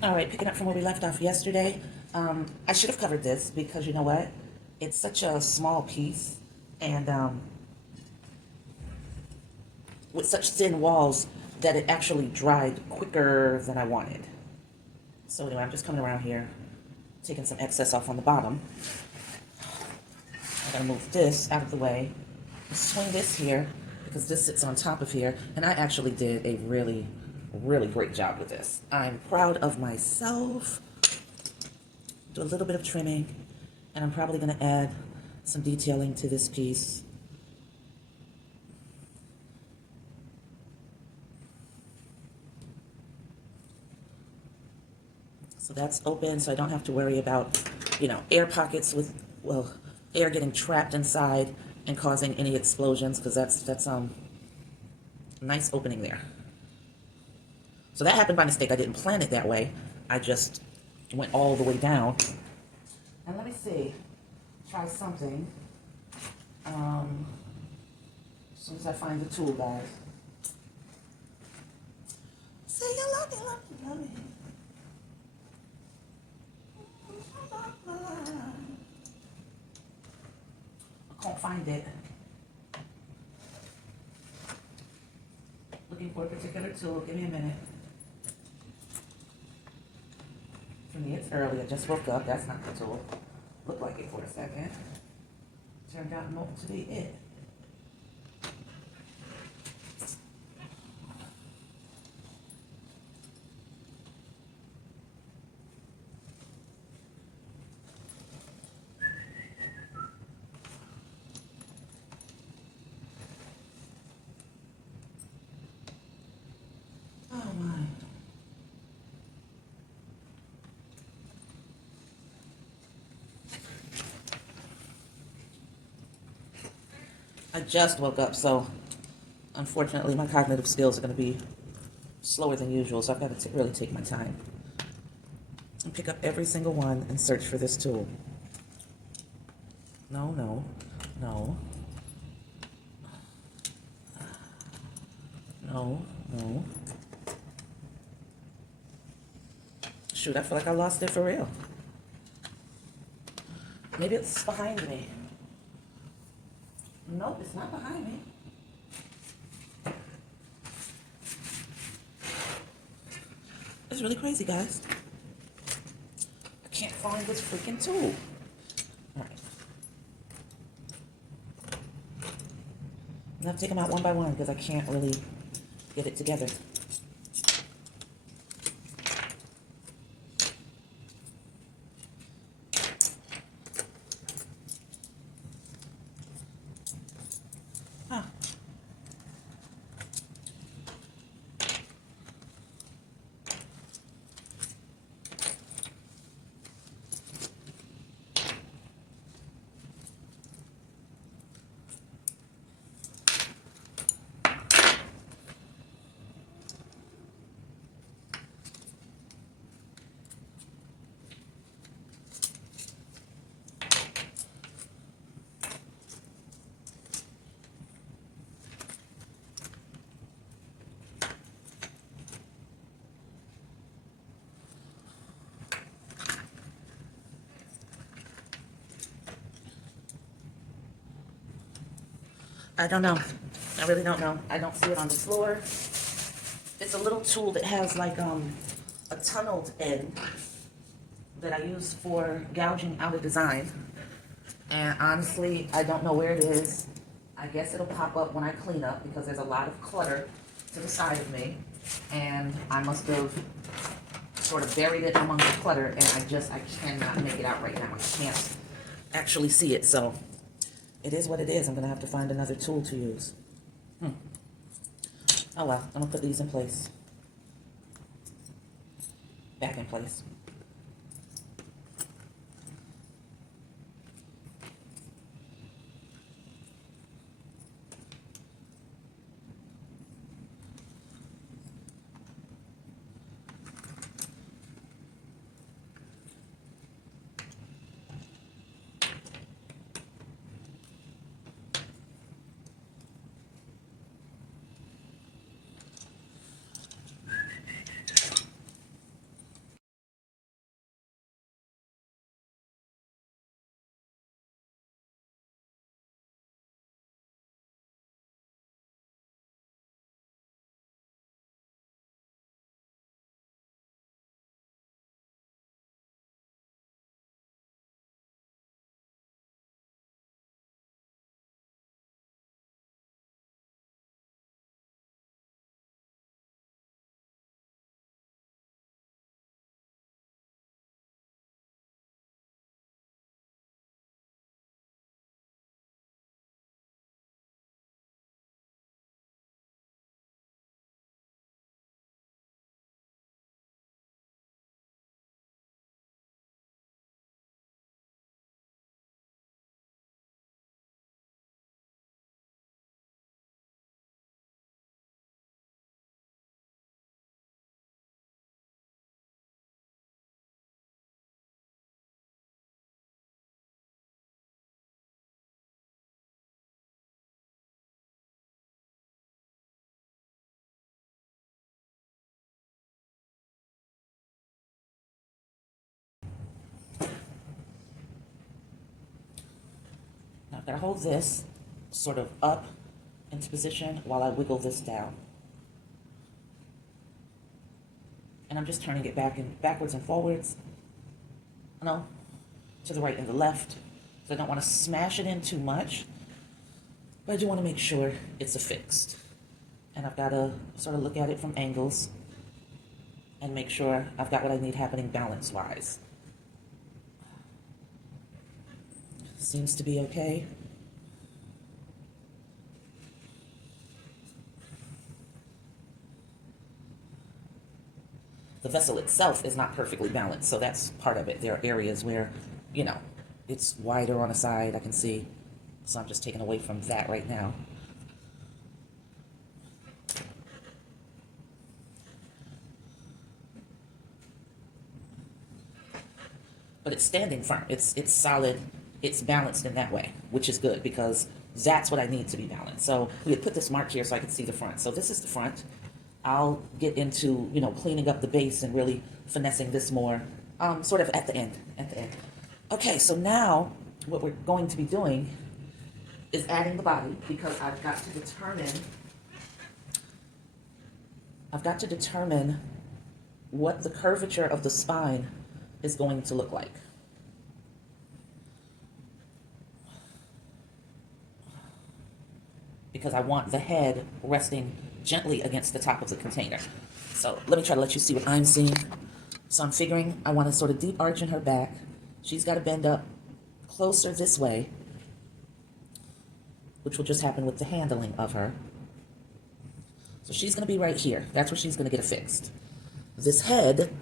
All right, picking up from where we left off yesterday. I should have covered this because you know what? It's such a small piece, and with such thin walls that it actually dried quicker than I wanted. So anyway, I'm just coming around here, taking some excess off on the bottom. I'm gonna move this out of the way, swing this here because this sits on top of here, and I actually did a really great job with this. I'm proud of myself. Do a little bit of trimming, and I'm probably going to add some detailing to this piece. So that's open, so I don't have to worry about, air pockets with, well, air getting trapped inside and causing any explosions, because that's nice opening there. So that happened by mistake. I didn't plan it that way. I just went all the way down. And let me see. Try something. As soon as I find the tool, guys. Say you love me, love me, love me. I can't find it. Looking for a particular tool. Give me a minute. For me, it's early. I just woke up. That's not the tool. Looked like it for a second. Turned out not to be it. Oh my. I just woke up, so unfortunately my cognitive skills are going to be slower than usual, so I've got to really take my time and pick up every single one and search for this tool. No, no, no. No, no. Shoot, I feel like I lost it for real. Maybe it's behind me. Nope, it's not behind me. It's really crazy, guys. I can't find this freaking tool. All right. I'm gonna have to take them out one by one because I can't really get it together. Huh. I don't know. I really don't know. I don't see it on the floor. It's a little tool that has like a tunneled end that I use for gouging out a design. And honestly, I don't know where it is. I guess it'll pop up when I clean up because there's a lot of clutter to the side of me. And I must have sort of buried it among the clutter, and I cannot make it out right now. I can't actually see it, so it is what it is. I'm gonna have to find another tool to use. Oh well, I'm gonna put these in place. Back in place. gotta hold this sort of up into position while I wiggle this down. And I'm just turning it backwards and forwards. No, to the right and the left. So I don't want to smash it in too much, but I do want to make sure it's affixed. And I've got to sort of look at it from angles and make sure I've got what I need happening balance-wise. Seems to be okay. The vessel itself is not perfectly balanced, so that's part of it. There are areas where, you know, it's wider on a side, I can see. So I'm just taking away from that right now. But it's standing firm. It's solid. It's balanced in that way, which is good because that's what I need to be balanced. So we had put this mark here so I could see the front. So this is the front. I'll get into, you know, cleaning up the base and really finessing this more, sort of at the end, Okay, so now what we're going to be doing is adding the body because I've got to determine what the curvature of the spine is going to look like. Because I want the head resting gently against the top of the container. So let me try to let you see what I'm seeing. So I'm figuring I want to sort of deep arch in her back. She's got to bend up closer this way, which will just happen with the handling of her. So she's going to be right here. That's where she's going to get affixed. This head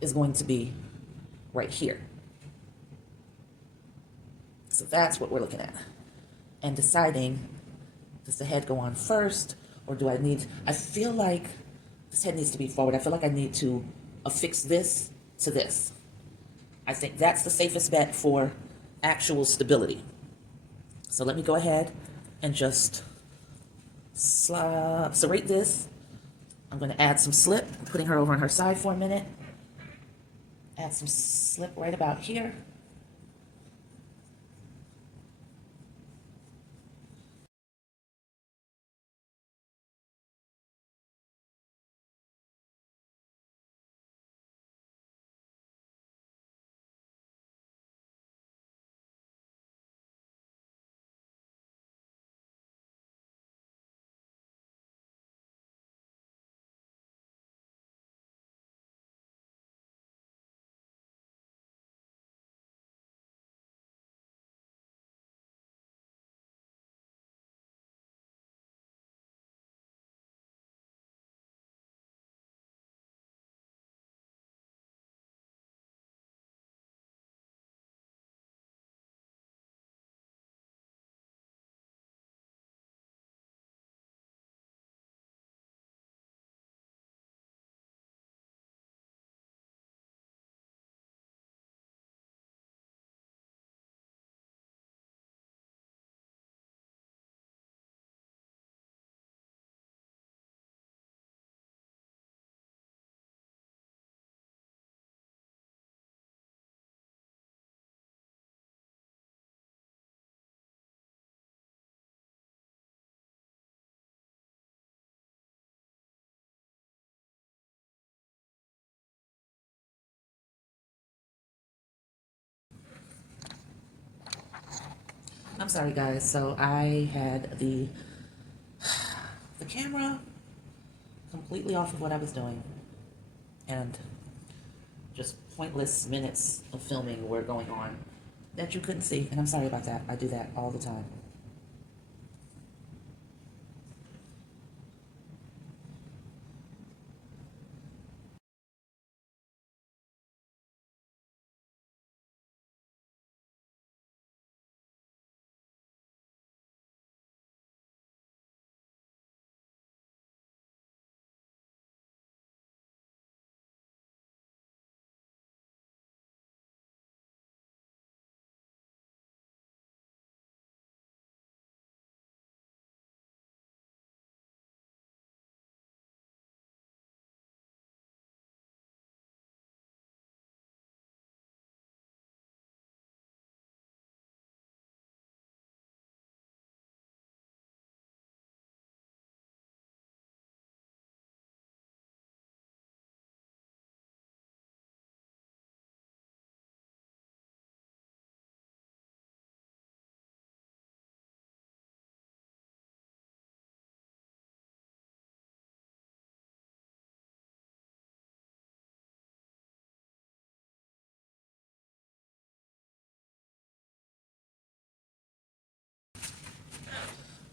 is going to be right here. So that's what we're looking at. And deciding, does the head go on first, or do I feel like this head needs to be forward. I feel like I need to affix this to this. I think that's the safest bet for actual stability. So let me go ahead and just serrate this. I'm going to add some slip, putting her over on her side for a minute. Add some slip right about here. I'm sorry guys, so I had the camera completely off of what I was doing, and just pointless minutes of filming were going on that you couldn't see, and I'm sorry about that. I do that all the time.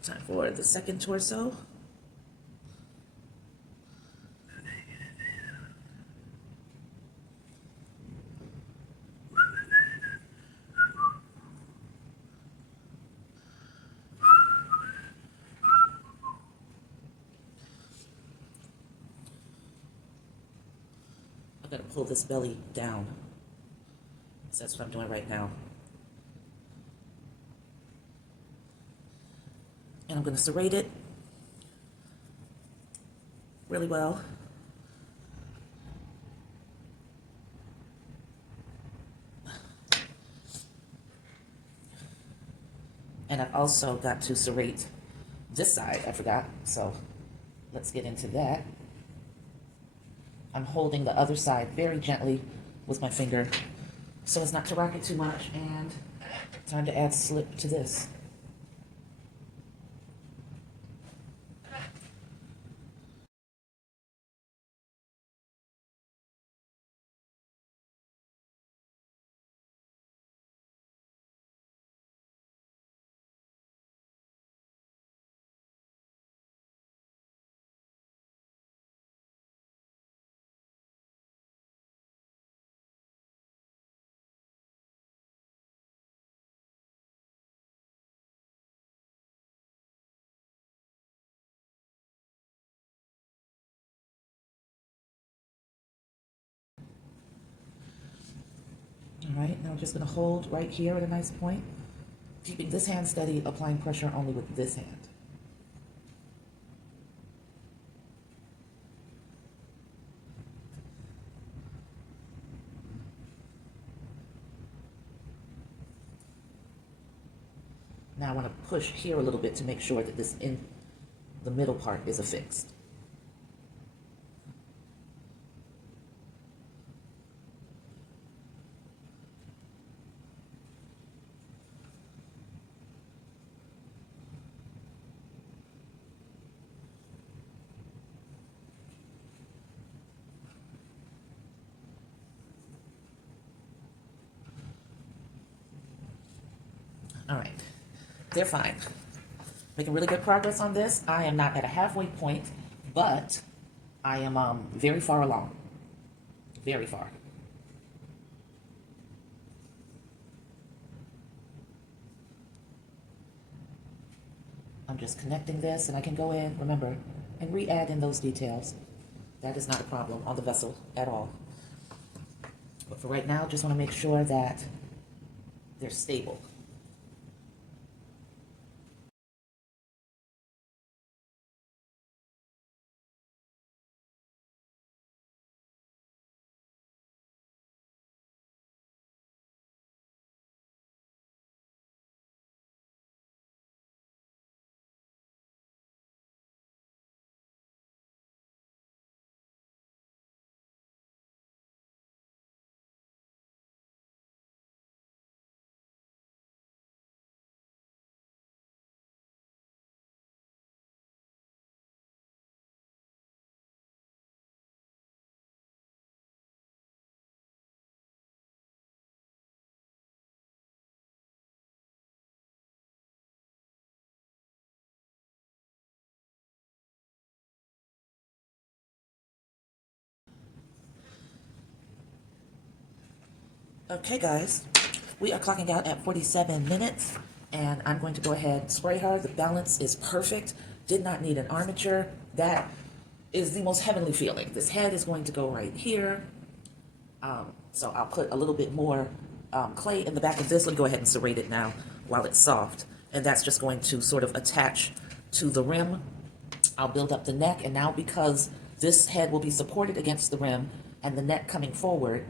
Time for the second torso. I'm gonna pull this belly down. So that's what I'm doing right now. And I'm gonna serrate it really well. And I've also got to serrate this side, I forgot, so let's get into that. I'm holding the other side very gently with my finger so as not to rock it too much, and time to add slip to this. All right, now I'm just gonna hold right here at a nice point, keeping this hand steady, applying pressure only with this hand. Now I want to push here a little bit to make sure that this in the middle part is affixed. All right, they're fine. Making really good progress on this. I am not at a halfway point, but I am very far along. Very far. I'm just connecting this, and I can go in, remember, and re-add in those details. That is not a problem on the vessel at all. But for right now, just want to make sure that they're stable. Okay, guys, we are clocking out at 47 minutes, and I'm going to go ahead and spray her. The balance is perfect. Did not need an armature. That is the most heavenly feeling. This head is going to go right here. So I'll put a little bit more clay in the back of this. Let me go ahead and serrate it now while it's soft. And that's just going to sort of attach to the rim. I'll build up the neck, and now because this head will be supported against the rim and the neck coming forward,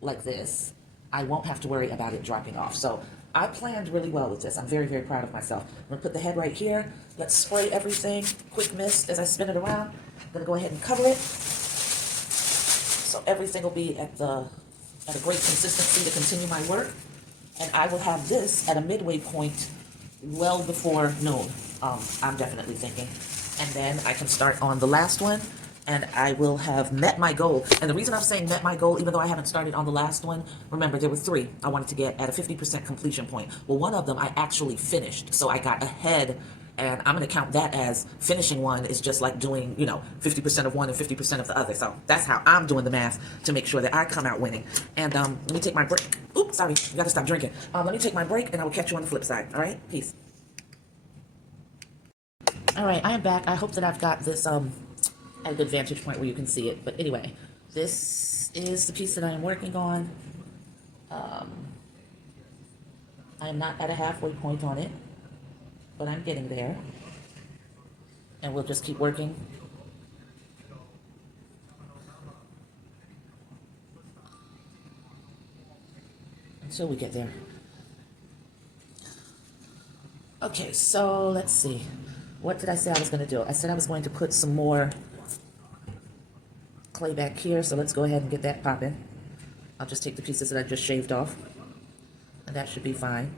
like this, I won't have to worry about it dropping off. So I planned really well with this. I'm very, very proud of myself. I'm gonna put the head right here. Let's spray everything. Quick mist as I spin it around. I'm gonna go ahead and cover it. So everything will be at a great consistency to continue my work. And I will have this at a midway point well before noon. I'm definitely thinking. And then I can start on the last one, and I will have met my goal. And the reason I'm saying met my goal, even though I haven't started on the last one, remember there were 3 I wanted to get at a 50% completion point. Well, one of them I actually finished, so I got ahead And I'm going to count that as finishing one is just like doing, 50% of one and 50% of the other. So that's how I'm doing the math to make sure that I come out winning. And let me take my break. Oops, sorry, you got to stop drinking. Let me take my break, and I will catch you on the flip side. All right, peace. All right, I am back. I hope that I've got this at a good vantage point where you can see it. But anyway, this is the piece that I am working on. I am not at a halfway point on it, but I'm getting there. And we'll just keep working. Until we get there. Okay, so let's see. What did I say I was going to do? I said I was going to put some more clay back here, so let's go ahead and get that popping. I'll just take the pieces that I just shaved off, and that should be fine.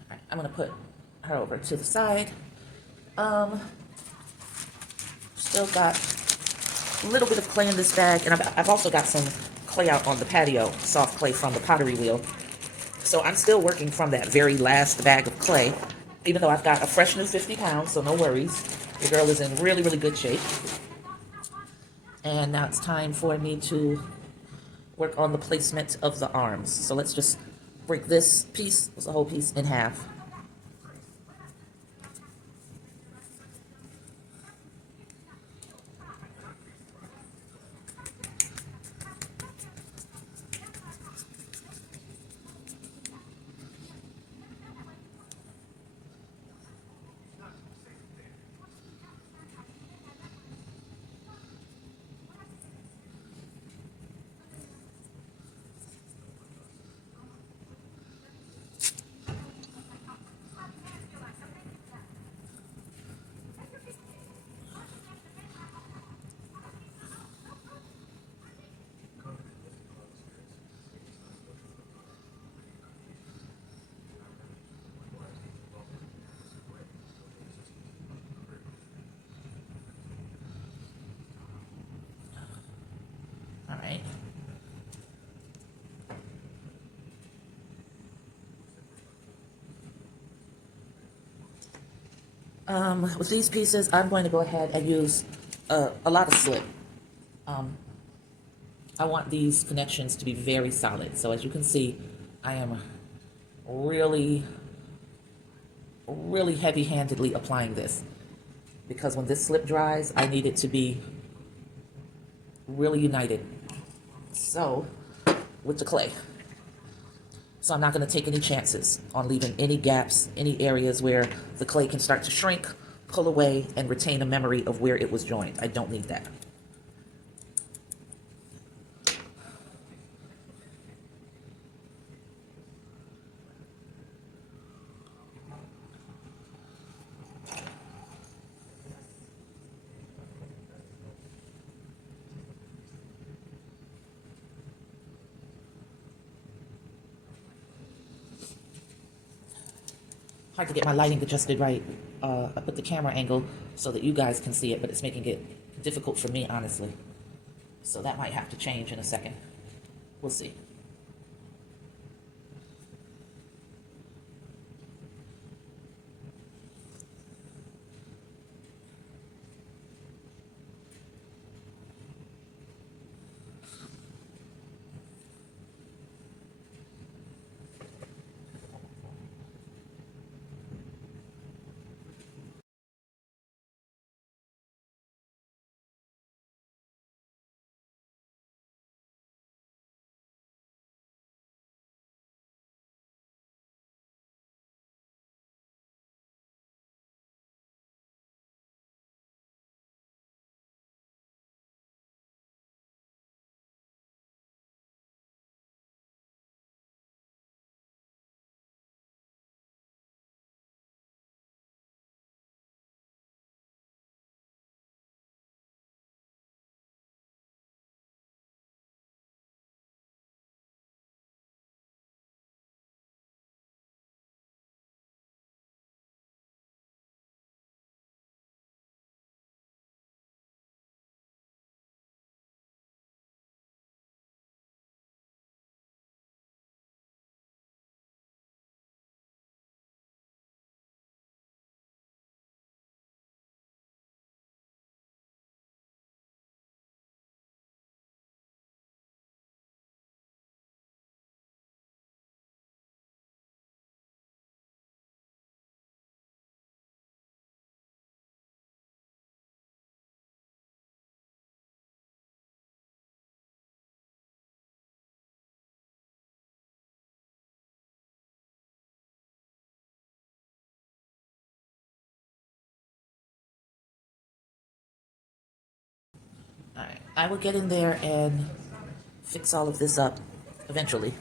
All right, I'm going to put her over to the side. Still got a little bit of clay in this bag, and I've also got some clay out on the patio, soft clay from the pottery wheel. So I'm still working from that very last bag of clay, even though I've got a fresh new 50 pounds, so no worries. The girl is in really, really good shape. And now it's time for me to work on the placement of the arms. So let's just break this piece, the whole piece, in half. All right. With these pieces, I'm going to go ahead and use a lot of slip. I want these connections to be very solid. So as you can see, I am really, really heavy-handedly applying this, because when this slip dries, I need it to be really united. So, with the clay. So I'm not going to take any chances on leaving any gaps, any areas where the clay can start to shrink, pull away, and retain a memory of where it was joined. I don't need that. Hard to get my lighting adjusted right. I put the camera angle so that you guys can see it, but it's making it difficult for me, honestly. So that might have to change in a second. We'll see. I will get in there and fix all of this up eventually.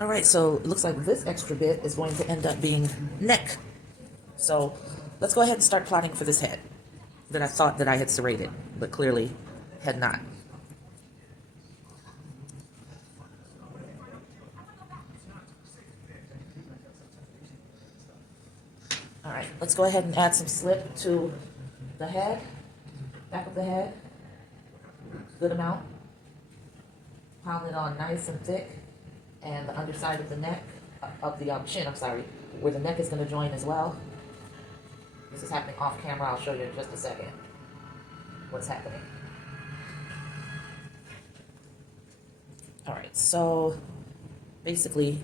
All right, so it looks like this extra bit is going to end up being neck. So let's go ahead and start plotting for this head that I thought that I had serrated, but clearly had not. All right, let's go ahead and add some slip to the head, back of the head, good amount. Pound it on nice and thick, and the underside of the neck, of the chin, I'm sorry, where the neck is going to join as well. This is happening off camera. I'll show you in just a second what's happening. All right, so basically,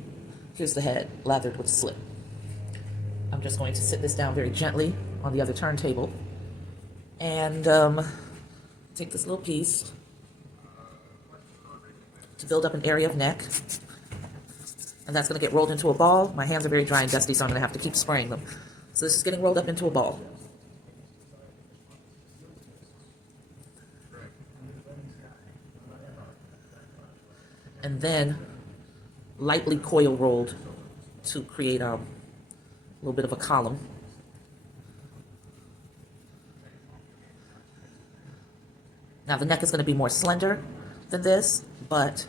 here's the head lathered with slip. I'm just going to sit this down very gently on the other turntable and take this little piece to build up an area of neck. And that's going to get rolled into a ball. My hands are very dry and dusty, so I'm going to have to keep spraying them. So this is getting rolled up into a ball. And then lightly coil rolled to create a little bit of a column. Now the neck is going to be more slender than this, but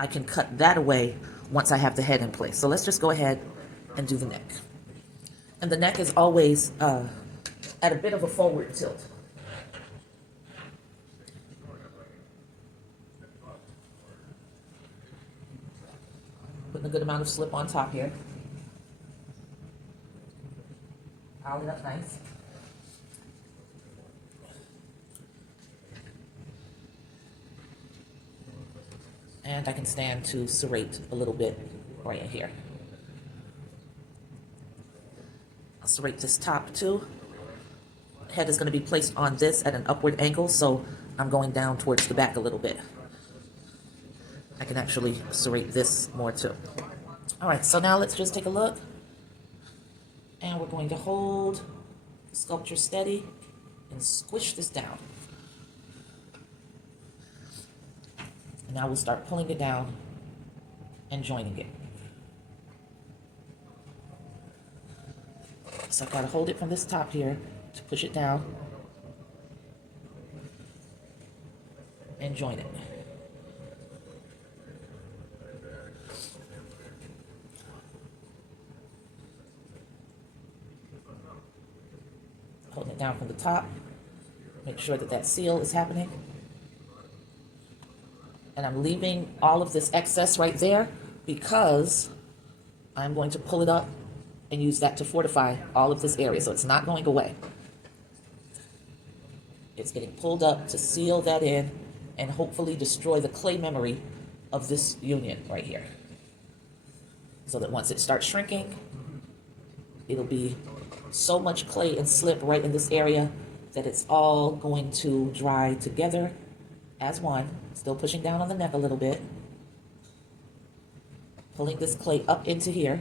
I can cut that away once I have the head in place. So let's just go ahead and do the neck. And the neck is always at a bit of a forward tilt. Putting a good amount of slip on top here. Pile it up nice. And I can stand to serrate a little bit right in here. I'll serrate this top too. Head is going to be placed on this at an upward angle, so I'm going down towards the back a little bit. I can actually serrate this more too. All right, so now let's just take a look. And we're going to hold the sculpture steady and squish this down. And now we'll start pulling it down and joining it. So I've got to hold it from this top here to push it down and join it. Holding it down from the top. Make sure that that seal is happening. And I'm leaving all of this excess right there because I'm going to pull it up and use that to fortify all of this area, so it's not going away. It's getting pulled up to seal that in and hopefully destroy the clay memory of this union right here. So that once it starts shrinking, it'll be so much clay and slip right in this area that it's all going to dry together as one. Still pushing down on the neck a little bit. Pulling this clay up into here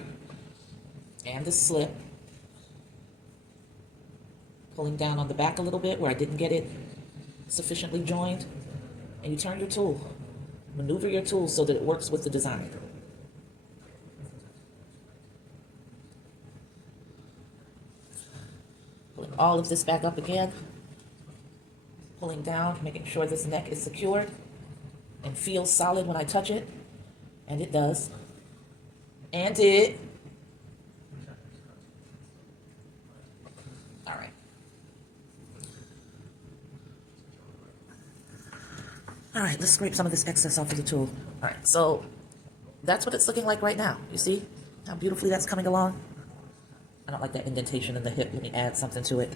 and the slip. Pulling down on the back a little bit where I didn't get it sufficiently joined. And you turn your tool. Maneuver your tool so that it works with the design. Pulling all of this back up again. Pulling down, making sure this neck is secured and feels solid when I touch it. And it does. And it. All right. All right, let's scrape some of this excess off of the tool. All right, so that's what it's looking like right now. You see how beautifully that's coming along? I don't like that indentation in the hip. Let me add something to it.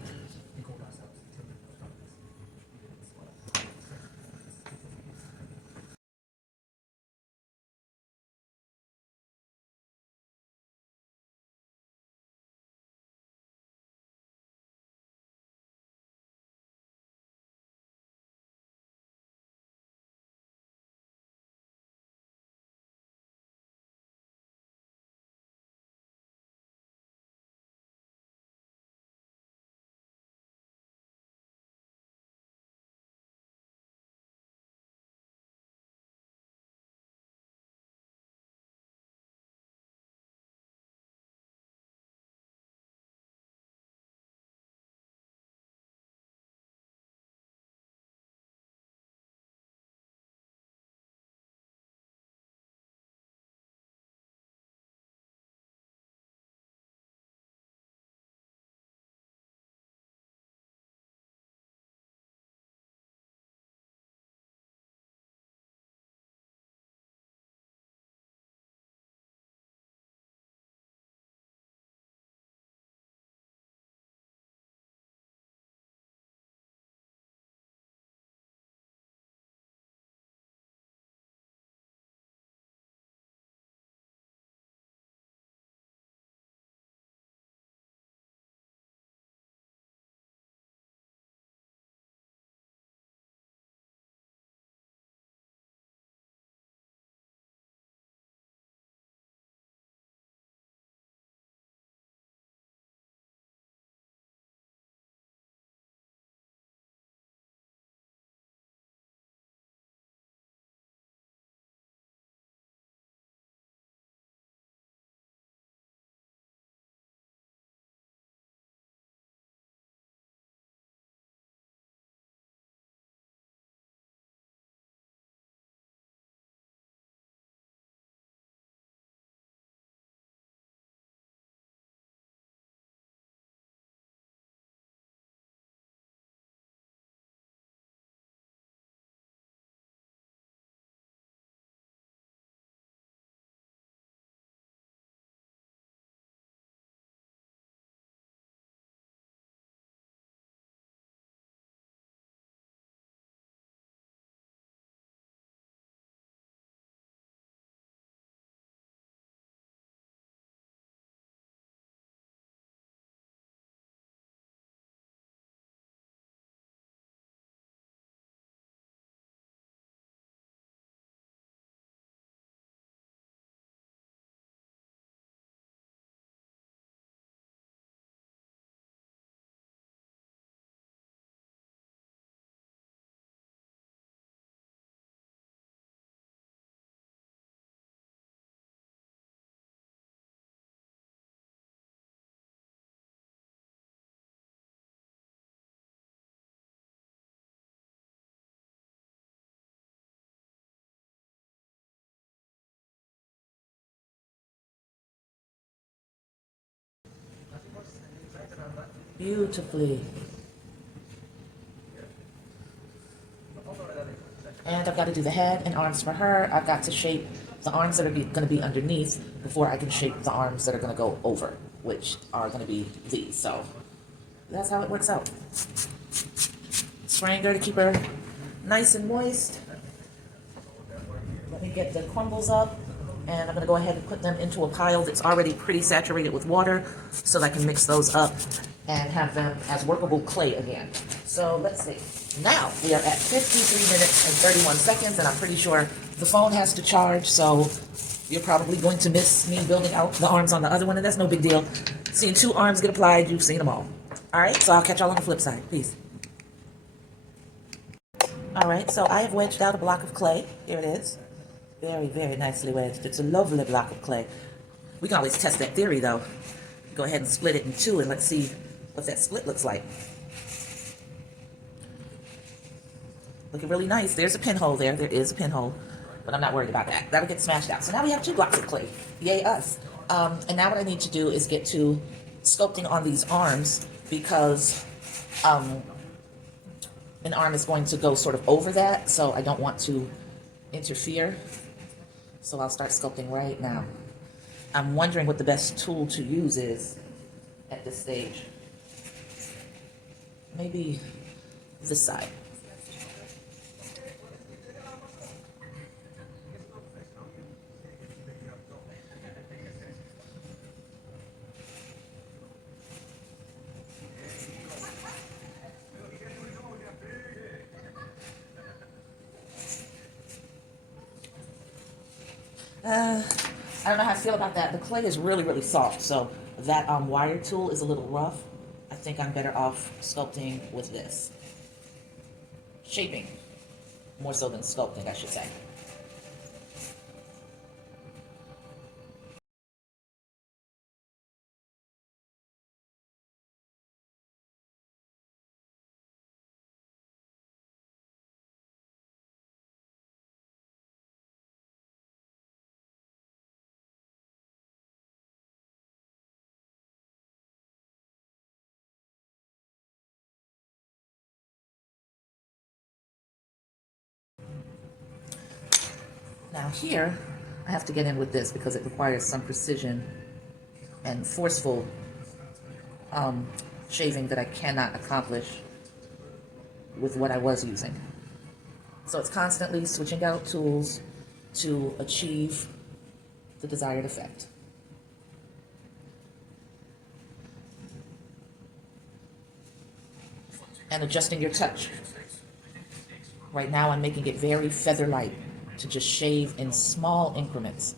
Beautifully. And I've got to do the head and arms for her. I've got to shape the arms that are going to be underneath before I can shape the arms that are going to go over, which are going to be these. So that's how it works out. Spraying her to keep her nice and moist. Let me get the crumbles up, and I'm going to go ahead and put them into a pile that's already pretty saturated with water so that I can mix those up and have them as workable clay again. So let's see. Now we are at 53 minutes and 31 seconds, and I'm pretty sure the phone has to charge, so you're probably going to miss me building out the arms on the other one, and that's no big deal. Seeing 2 arms get applied, you've seen them all. All right, so I'll catch y'all on the flip side. Peace. All right, so I have wedged out a block of clay. Here it is. Very, very nicely wedged. It's a lovely block of clay. We can always test that theory, though. Go ahead and split it in 2, and let's see what that split looks like. Looking really nice. There's a pinhole there. There is a pinhole, but I'm not worried about that. That'll get smashed out. So now we have 2 blocks of clay. Yay us. And now what I need to do is get to sculpting on these arms, because an arm is going to go sort of over that, so I don't want to interfere. So I'll start sculpting right now. I'm wondering what the best tool to use is at this stage. Maybe this side. I don't know how I feel about that. The clay is really, really soft, so that wire tool is a little rough. I think I'm better off sculpting with this. Shaping, more so than sculpting, I should say. Now here, I have to get in with this because it requires some precision and forceful shaving that I cannot accomplish with what I was using. So it's constantly switching out tools to achieve the desired effect. And adjusting your touch. Right now I'm making it very feather light to just shave in small increments.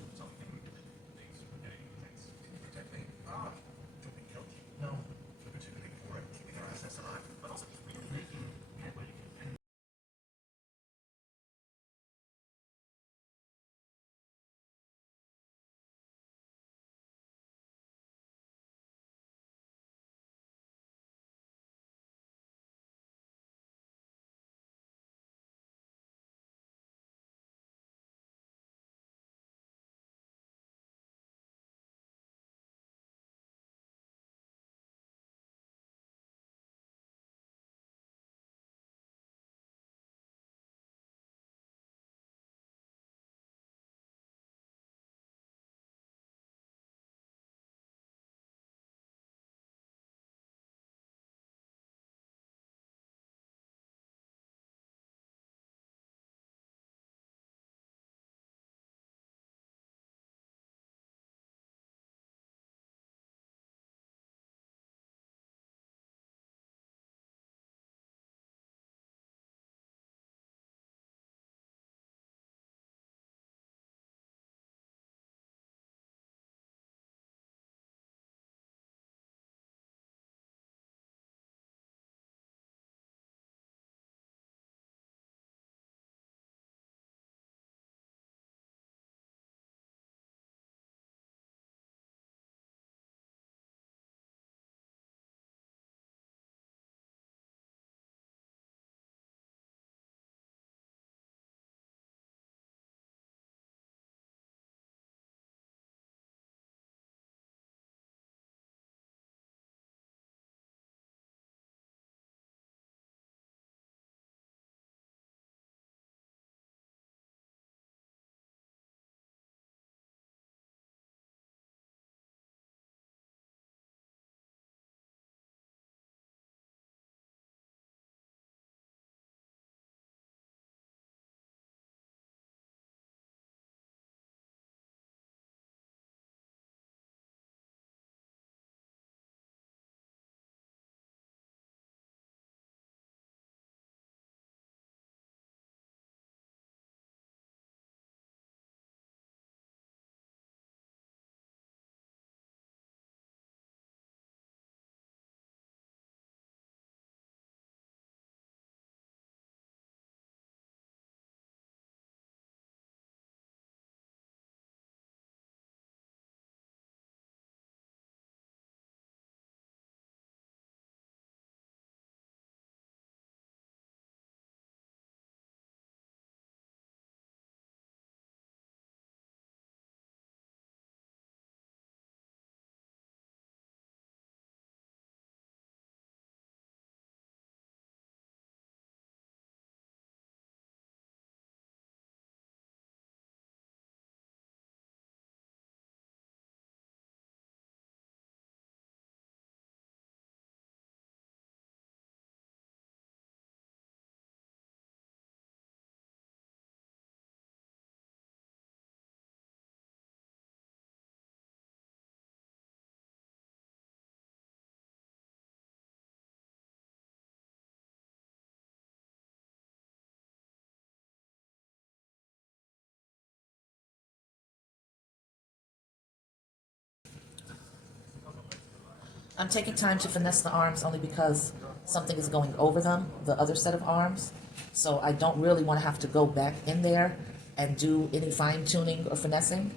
I'm taking time to finesse the arms only because something is going over them, the other set of arms. So I don't really want to have to go back in there and do any fine tuning or finessing.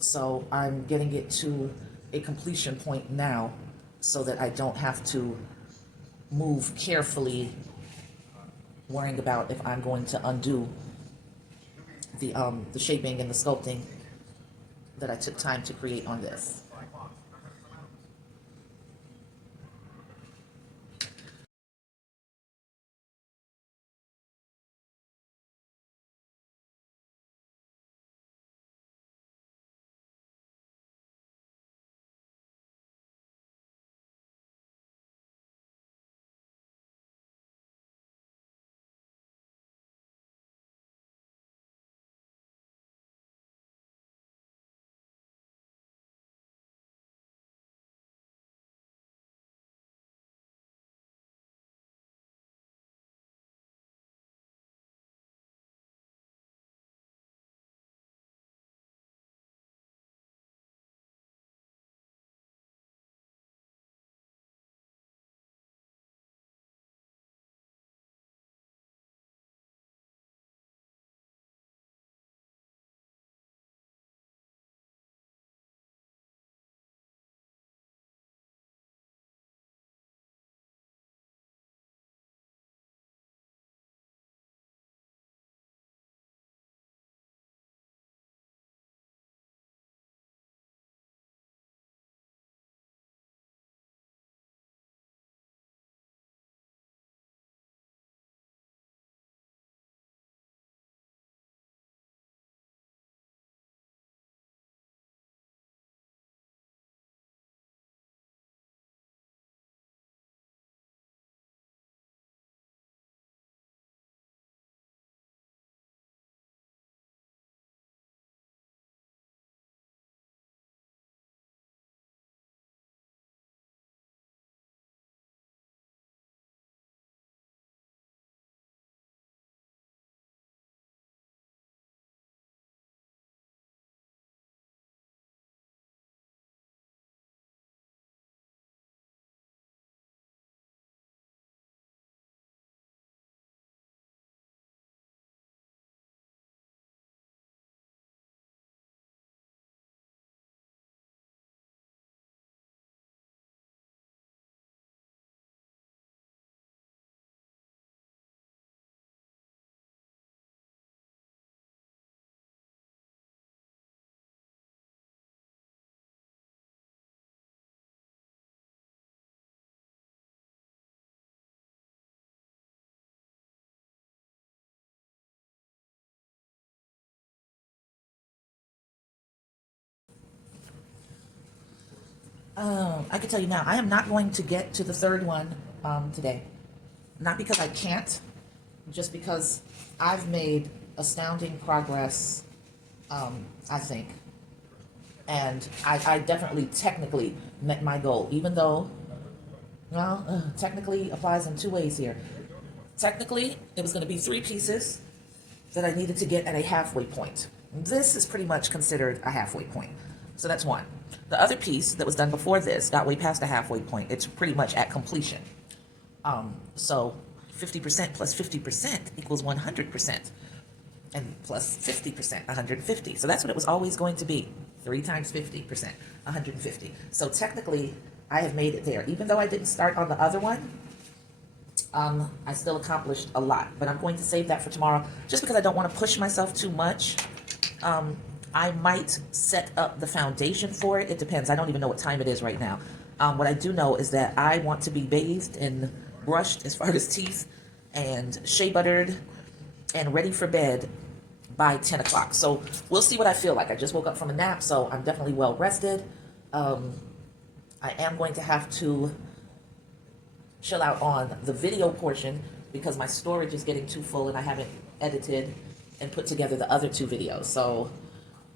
So I'm getting it to a completion point now so that I don't have to move carefully worrying about if I'm going to undo the shaping and the sculpting that I took time to create on this. I can tell you now, I am not going to get to the third one today. Not because I can't, just because I've made astounding progress, I think. And I definitely technically met my goal, even though, well, technically applies in two ways here. Technically, it was going to be 3 pieces that I needed to get at a halfway point. This is pretty much considered a halfway point. So that's one. The other piece that was done before this got way past the halfway point. It's pretty much at completion. So 50% plus 50% equals 100%. And plus 50%, 150. So that's what it was always going to be. 3 times 50%, 150. So technically, I have made it there. Even though I didn't start on the other one, I still accomplished a lot. But I'm going to save that for tomorrow, just because I don't want to push myself too much. I might set up the foundation for it. It depends. I don't even know what time it is right now. What I do know is that I want to be bathed and brushed as far as teeth and shea buttered and ready for bed by 10 o'clock. So we'll see what I feel like. I just woke up from a nap, so I'm definitely well rested. I am going to have to chill out on the video portion because my storage is getting too full and I haven't edited and put together the other 2 videos. So,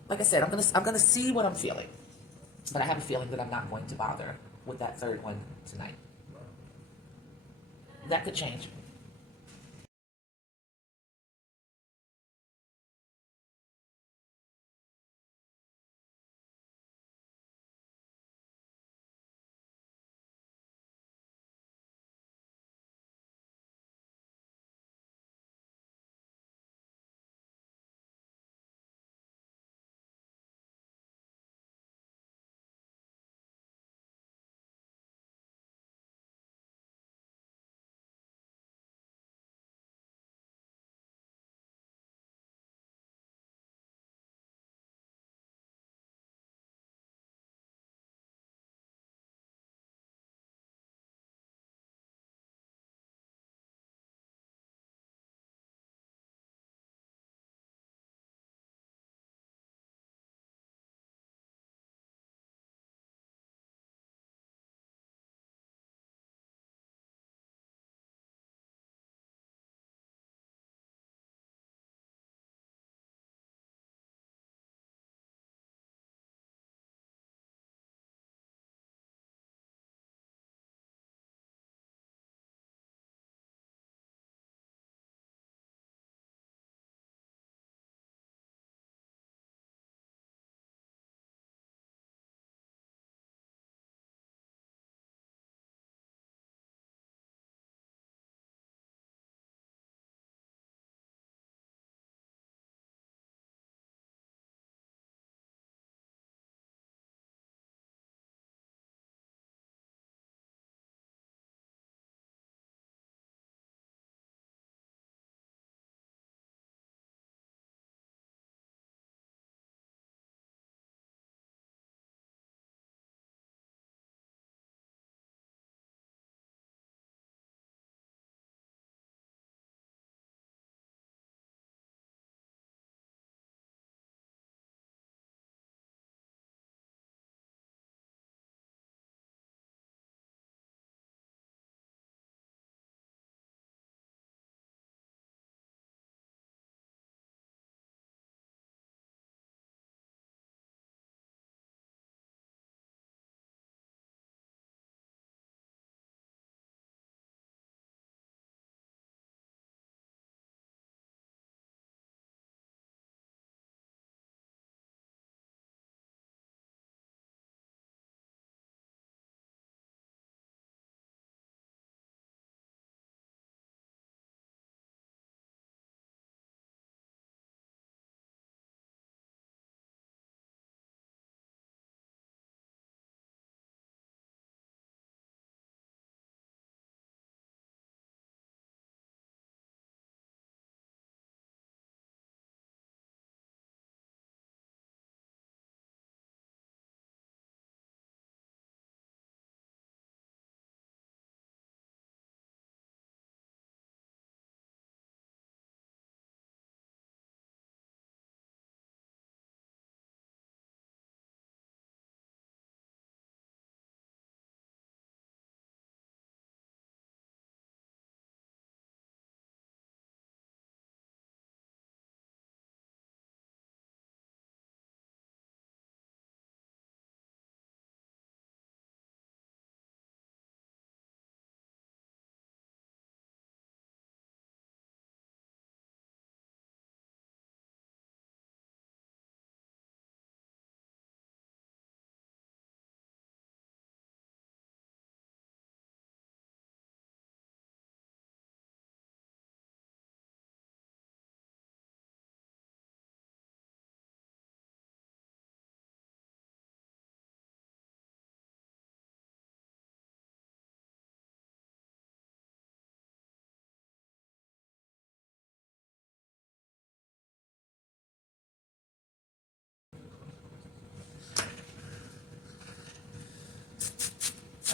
like I said, I'm gonna see what I'm feeling, but I have a feeling that I'm not going to bother with that third one tonight. That could change.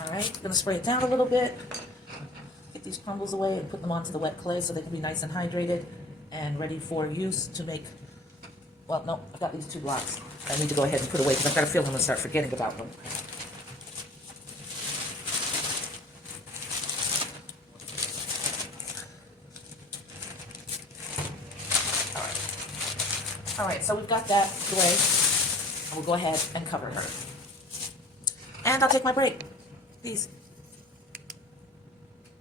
All right, gonna spray it down a little bit. Get these crumbles away and put them onto the wet clay so they can be nice and hydrated and ready for use to make, well, no, I've got these 2 blocks I need to go ahead and put away because I've got to feel them and start forgetting about them. All right, so we've got that away. We'll go ahead and cover her. And I'll take my break. Peace.